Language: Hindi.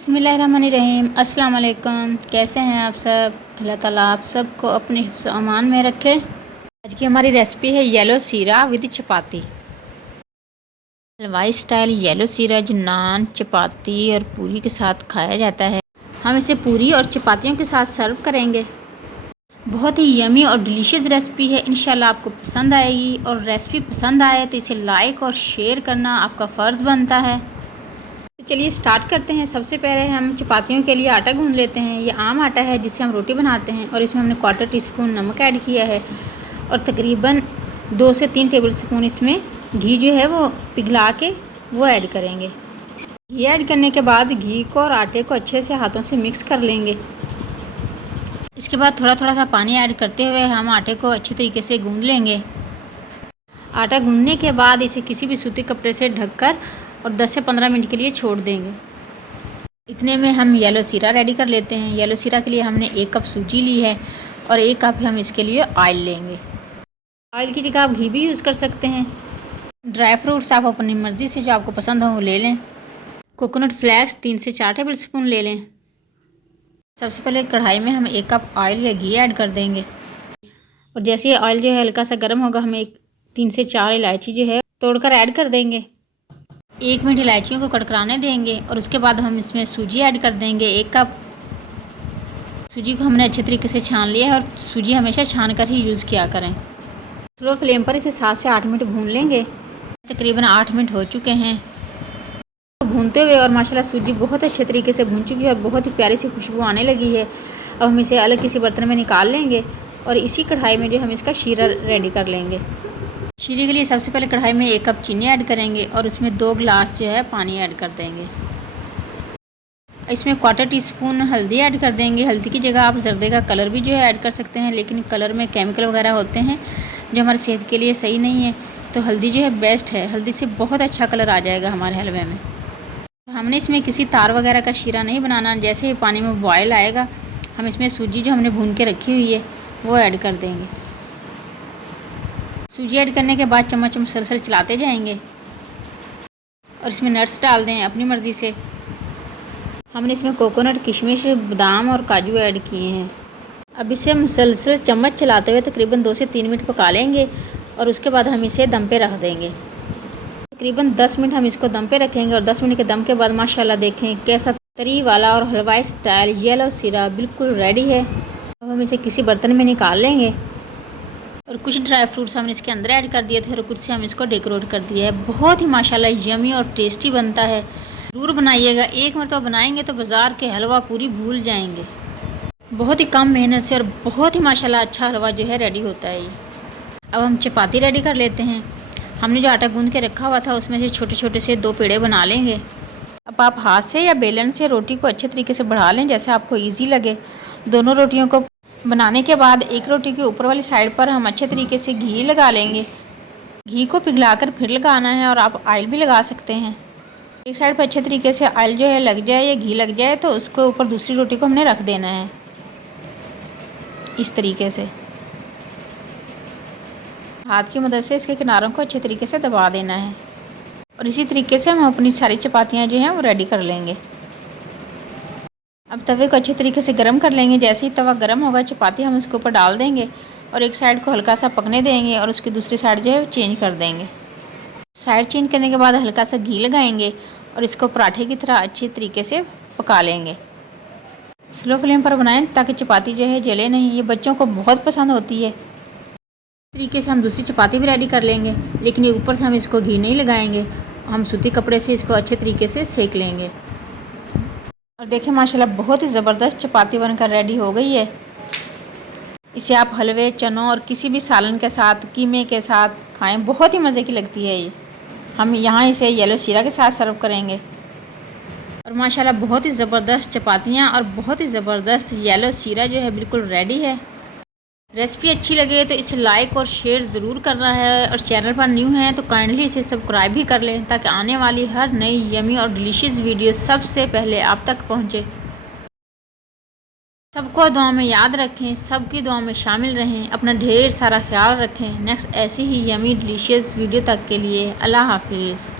बिस्मिल्लाहिर्रहमानिर्रहीम। अस्सलाम वालेकुम। कैसे हैं आप सब? अल्लाह ताला आप सबको अपने हिफ्ज़ अमान में रखे। आज की हमारी रेसिपी है येलो सीरा विद चपाती। हलवाई स्टाइल येलो सीरा जो नान, चपाती और पूरी के साथ खाया जाता है। हम इसे पूरी और चपातियों के साथ सर्व करेंगे। बहुत ही यमी और डिलीशियस रेसिपी है। इंशाल्लाह आपको पसंद आएगी, और रेसिपी पसंद आए तो इसे लाइक और शेयर करना आपका फ़र्ज़ बनता है। तो चलिए स्टार्ट करते हैं। सबसे पहले हम चपातियों के लिए आटा गूंद लेते हैं। ये आम आटा है जिससे हम रोटी बनाते हैं, और इसमें हमने 1/4 टीस्पून नमक ऐड किया है, और तकरीबन 2 से 3 टेबल स्पून इसमें घी जो है वो पिघला के वो ऐड करेंगे। घी ऐड करने के बाद घी को और आटे को अच्छे से हाथों से मिक्स कर लेंगे। इसके बाद थोड़ा थोड़ा सा पानी ऐड करते हुए हम आटे को अच्छे तरीके से गूंद लेंगे। आटा गूंदने के बाद इसे किसी भी सूती कपड़े से ढककर और 10 से 15 मिनट के लिए छोड़ देंगे। इतने में हम येलो सीरा रेडी कर लेते हैं। येलो सीरा के लिए हमने 1 कप सूजी ली है, और 1 कप हम इसके लिए ऑयल लेंगे। ऑयल की जगह आप घी भी यूज़ कर सकते हैं। ड्राई फ्रूट्स आप अपनी मर्ज़ी से जो आपको पसंद हो वो ले लें। कोकोनट फ्लेक्स 3 से 4 टेबल स्पून ले लें। सबसे पहले कढ़ाई में हम 1 कप ऑयल या घी ऐड कर देंगे, और जैसे ही ऑयल जो है हल्का सा गर्म होगा, हम 3 से 4 इलायची जो है तोड़कर ऐड कर देंगे। 1 मिनट इलायचियों को कड़कड़ाने देंगे, और उसके बाद हम इसमें सूजी ऐड कर देंगे 1 कप। सूजी को हमने अच्छे तरीके से छान लिया है, और सूजी हमेशा छान कर ही यूज़ किया करें। स्लो फ्लेम पर इसे 7 से 8 मिनट भून लेंगे। तकरीबन 8 मिनट हो चुके हैं भूनते हुए, और माशाल्लाह सूजी बहुत अच्छे तरीके से भून चुकी है, और बहुत ही प्यारी सी खुशबू आने लगी है। अब हम इसे अलग किसी बर्तन में निकाल लेंगे, और इसी कढ़ाई में जो हम इसका शीरा रेडी कर लेंगे। शीरे के लिए सबसे पहले कढ़ाई में 1 कप चीनी ऐड करेंगे, और उसमें 2 गिलास जो है पानी ऐड कर देंगे। इसमें 1/4 टीस्पून हल्दी ऐड कर देंगे। हल्दी की जगह आप जर्दे का कलर भी जो है ऐड कर सकते हैं, लेकिन कलर में केमिकल वगैरह होते हैं जो हमारी सेहत के लिए सही नहीं है, तो हल्दी जो है बेस्ट है। हल्दी से बहुत अच्छा कलर आ जाएगा हमारे हलवे में। हमने इसमें किसी तार वगैरह का शीरा नहीं बनाना। जैसे ही पानी में बॉयल आएगा, हम इसमें सूजी जो हमने भून के रखी हुई है वो ऐड कर देंगे। सूजी ऐड करने के बाद चम्मच मुसलसल चलाते जाएंगे, और इसमें नट्स डाल दें अपनी मर्ज़ी से। हमने इसमें कोकोनट, किशमिश, बादाम और काजू ऐड किए हैं। अब इसे मुसलसल चम्मच चलाते हुए तकरीबन 2 से 3 मिनट पका लेंगे, और उसके बाद हम इसे दम पे रख देंगे। तकरीबन 10 मिनट हम इसको दम पे रखेंगे, और 10 मिनट के दम के बाद माशाल्लाह देखें कैसा तरी वाला और हलवाई स्टाइल येलो सीरा बिल्कुल रेडी है। अब हम इसे किसी बर्तन में निकाल लेंगे, और कुछ ड्राई फ्रूट्स हमने इसके अंदर ऐड कर दिए थे, और कुछ से हम इसको डेकोरेट कर दिया है। बहुत ही माशाल्लाह यमी और टेस्टी बनता है। ज़रूर बनाइएगा। एक मरतबा बनाएंगे तो बाज़ार के हलवा पूरी भूल जाएंगे। बहुत ही कम मेहनत से और बहुत ही माशाल्लाह अच्छा हलवा जो है रेडी होता है ये। अब हम चपाती रेडी कर लेते हैं। हमने जो आटा गूंद के रखा हुआ था उसमें से छोटे छोटे से 2 पेड़े बना लेंगे। अब आप हाथ से या बेलन से रोटी को अच्छे तरीके से बढ़ा लें, जैसे आपको ईजी लगे। दोनों रोटियों को बनाने के बाद एक रोटी के ऊपर वाली साइड पर हम अच्छे तरीके से घी लगा लेंगे। घी को पिघलाकर फिर लगाना है, और आप ऑयल भी लगा सकते हैं। एक साइड पर अच्छे तरीके से ऑयल जो है लग जाए या घी लग जाए, तो उसके ऊपर दूसरी रोटी को हमने रख देना है इस तरीके से। हाथ की मदद से इसके किनारों को अच्छे तरीके से दबा देना है, और इसी तरीके से हम अपनी सारी चपातियाँ जो हैं वो रेडी कर लेंगे। अब तवे को अच्छे तरीके से गर्म कर लेंगे। जैसे ही तवा गर्म होगा, चपाती हम उसके ऊपर डाल देंगे, और एक साइड को हल्का सा पकने देंगे, और उसकी दूसरी साइड जो है चेंज कर देंगे। साइड चेंज करने के बाद हल्का सा घी लगाएंगे, और इसको पराठे की तरह अच्छी तरीके से पका लेंगे। स्लो फ्लेम पर बनाएं ताकि चपाती जो है जले नहीं। ये बच्चों को बहुत पसंद होती है। इस तरीके से हम दूसरी चपाती भी रेडी कर लेंगे, लेकिन ये ऊपर से हम इसको घी नहीं लगाएंगे। हम सूती कपड़े से इसको अच्छे तरीके से सेक लेंगे। और देखें माशाल्लाह बहुत ही ज़बरदस्त चपाती बनकर रेडी हो गई है। इसे आप हलवे, चनों और किसी भी सालन के साथ, कीमे के साथ खाएं। बहुत ही मज़े की लगती है ये। हम यहाँ इसे येलो सीरा के साथ सर्व करेंगे, और माशाल्लाह बहुत ही ज़बरदस्त चपातियाँ और बहुत ही ज़बरदस्त येलो सीरा जो है बिल्कुल रेडी है। रेसिपी अच्छी लगे तो इसे लाइक और शेयर ज़रूर करना है, और चैनल पर न्यू हैं तो काइंडली इसे सब्सक्राइब भी कर लें, ताकि आने वाली हर नई यमी और डिलीशियस वीडियो सबसे पहले आप तक पहुँचे। सबको दुआ में याद रखें, सबकी दुआ में शामिल रहें। अपना ढेर सारा ख्याल रखें। नेक्स्ट ऐसी ही यमी डिलीशियस वीडियो तक के लिए अल्लाह हाफिज़।